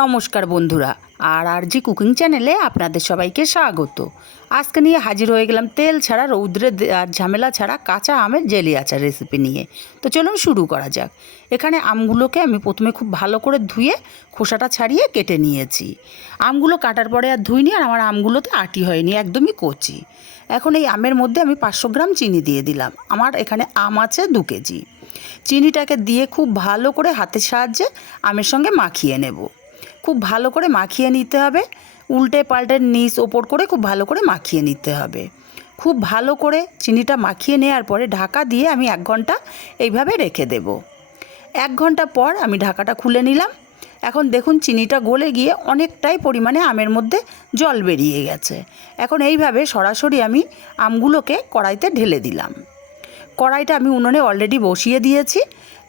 নমস্কার বন্ধুরা, আর জি কুকিং চ্যানেলে আপনাদের সবাইকে স্বাগত। আজকে নিয়ে হাজির হয়ে গেলাম তেল ছাড়া, রৌদ্রে আর ঝামেলা ছাড়া কাঁচা আমের জেলি আচার রেসিপি নিয়ে। তো চলুন শুরু করা যাক। এখানে আমগুলোকে আমি প্রথমে খুব ভালো করে ধুয়ে খোসাটা ছাড়িয়ে কেটে নিয়েছি। আমগুলো কাটার পরে আর ধুইনি, আর আমার আমগুলোতে আটি হয়নি, একদমই কচি। এখন এই আমের মধ্যে আমি 500 গ্রাম চিনি দিয়ে দিলাম। আমার এখানে আম আছে 2 কেজি। চিনিটাকে দিয়ে খুব ভালো করে হাতের সাহায্যে আমের সঙ্গে মাখিয়ে নেব। খুব ভালো করে মাখিয়ে নিতে হবে, উল্টে পাল্টে নিচ ওপর করে খুব ভালো করে মাখিয়ে নিতে হবে। খুব ভালো করে চিনিটা মাখিয়ে নেওয়ার পরে ঢাকা দিয়ে আমি 1 ঘন্টা এইভাবে রেখে দেব। 1 ঘন্টা পর আমি ঢাকাটা খুলে নিলাম। এখন দেখুন চিনিটা গলে গিয়ে অনেকটাই পরিমাণে আমের মধ্যে জল বেরিয়ে গেছে। এখন এইভাবে সরাসরি আমি আমগুলোকে কড়াইতে ঢেলে দিলাম। কড়াইটা আমি উনুনে অলরেডি বসিয়ে দিয়েছি।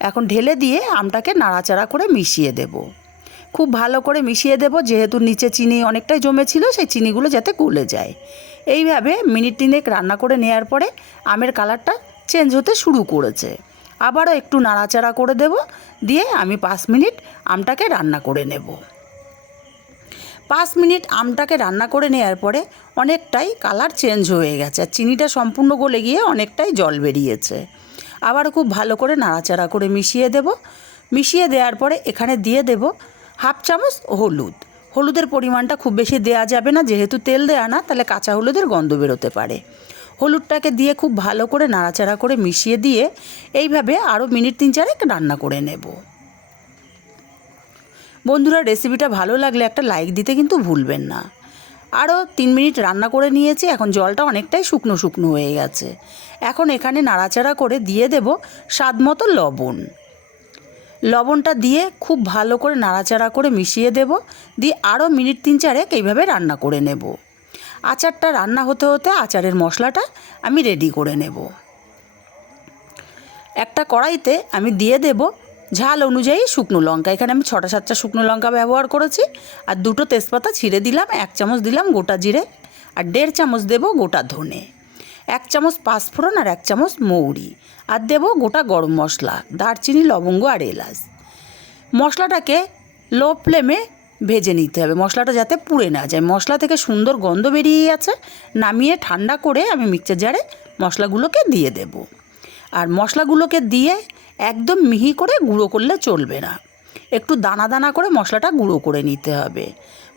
এখন ঢেলে দিয়ে আমটাকে নাড়াচাড়া করে মিশিয়ে দেব। খুব ভালো করে মিশিয়ে দেব, যেহেতু নিচে চিনি অনেকটাই জমেছিল, সেই চিনিগুলো যাতে গলে যায়। এইভাবে মিনিট 3 রান্না করে নেওয়ার পরে আমের কালারটা চেঞ্জ হতে শুরু করেছে। আবারও একটু নাড়াচাড়া করে দেব, দিয়ে আমি 5 মিনিট আমটাকে রান্না করে নেব। 5 মিনিট আমটাকে রান্না করে নেওয়ার পরে অনেকটাই কালার চেঞ্জ হয়ে গেছে, আর চিনিটা সম্পূর্ণ গলে গিয়ে অনেকটাই জল বেরিয়েছে। আবার খুব ভালো করে নাড়াচাড়া করে মিশিয়ে দেব। মিশিয়ে দেওয়ার পরে এখানে দিয়ে দেব 1/2 চামচ হলুদ। হলুদের পরিমাণটা খুব বেশি দেওয়া যাবে না, যেহেতু তেল দেওয়া না, তাহলে কাঁচা হলুদের গন্ধ বেরোতে পারে। হলুদটাকে দিয়ে খুব ভালো করে নাড়াচাড়া করে মিশিয়ে দিয়ে এইভাবে আরও মিনিট 3-4 রান্না করে নেব। বন্ধুরা, রেসিপিটা ভালো লাগলে একটা লাইক দিতে কিন্তু ভুলবেন না। আরও 3 মিনিট রান্না করে নিয়েছি। এখন জলটা অনেকটাই শুকনো শুকনো হয়ে গেছে। এখন এখানে নাড়াচাড়া করে দিয়ে দেব স্বাদ মতো লবণ। লবণটা দিয়ে খুব ভালো করে নাড়াচাড়া করে মিশিয়ে দেব, দিয়ে আরও মিনিট 3-4 এইভাবে রান্না করে নেব। আচারটা রান্না হতে হতে আচারের মশলাটা আমি রেডি করে নেব। একটা কড়াইতে আমি দিয়ে দেব ঝাল অনুযায়ী শুকনো লঙ্কা। এখানে আমি 6টা-7টা শুকনো লঙ্কা ব্যবহার করেছি, আর 2টো তেজপাতা ছিঁড়ে দিলাম। 1 চামচ দিলাম গোটা জিরে, আর 1.5 চামচ দেব গোটা ধনে, 1 চামচ পাঁচফোড়ন, আর 1 চামচ মৌরি, আর দেব গোটা গরম মশলা, দারচিনি, লবঙ্গ আর এলাচ। মশলাটাকে লো ফ্লেমে ভেজে নিতে হবে, মশলাটা যাতে পুড়ে না যায়। মশলা থেকে সুন্দর গন্ধ বেরিয়ে গেছে। নামিয়ে ঠান্ডা করে আমি মিক্সচার জারে মশলাগুলোকে দিয়ে দেব। আর মশলাগুলোকে দিয়ে একদম মিহি করে গুঁড়ো করলে চলবে না, একটু দানা দানা করে মশলাটা গুঁড়ো করে নিতে হবে।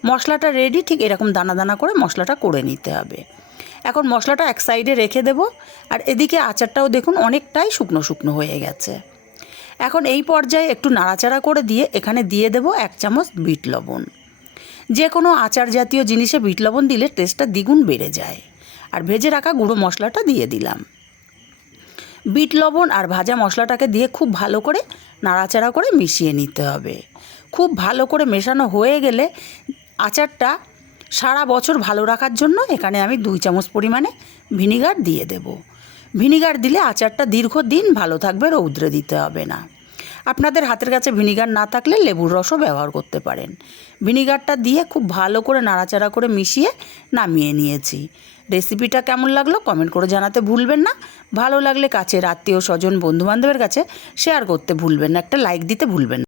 মশলাটা রেডি, ঠিক এরকম দানা দানা করে মশলাটা করে নিতে হবে। এখন মশলাটা এক সাইডে রেখে দেব, আর এদিকে আচারটাও দেখুন অনেকটাই শুকনো শুকনো হয়ে গেছে। এখন এই পর্যায়ে একটু নাড়াচাড়া করে দিয়ে এখানে দিয়ে দেব 1 চামচ বিট লবণ। যে কোনো আচার জাতীয় জিনিসে বিট লবণ দিলে টেস্টটা দ্বিগুণ বেড়ে যায়। আর ভেজে রাখা গুঁড়ো মশলাটা দিয়ে দিলাম। বিট লবণ আর ভাজা মশলাটাকে দিয়ে খুব ভালো করে নাড়াচাড়া করে মিশিয়ে নিতে হবে। খুব ভালো করে মেশানো হয়ে গেলে আচারটা সারা বছর ভালো রাখার জন্য এখানে আমি 2 চামচ পরিমাণে ভিনিগার দিয়ে দেব। ভিনিগার দিলে আচারটা দীর্ঘদিন ভালো থাকবে, রৌদ্রে দিতে হবে না। আপনাদের হাতের কাছে ভিনিগার না থাকলে লেবুর রসও ব্যবহার করতে পারেন। ভিনিগারটা দিয়ে খুব ভালো করে নাড়াচাড়া করে মিশিয়ে নামিয়ে নিয়েছি। রেসিপিটা কেমন লাগলো কমেন্ট করে জানাতে ভুলবেন না। ভালো লাগলে কাছের আত্মীয় স্বজন বন্ধুবান্ধবের কাছে শেয়ার করতে ভুলবেন না, একটা লাইক দিতে ভুলবেন না।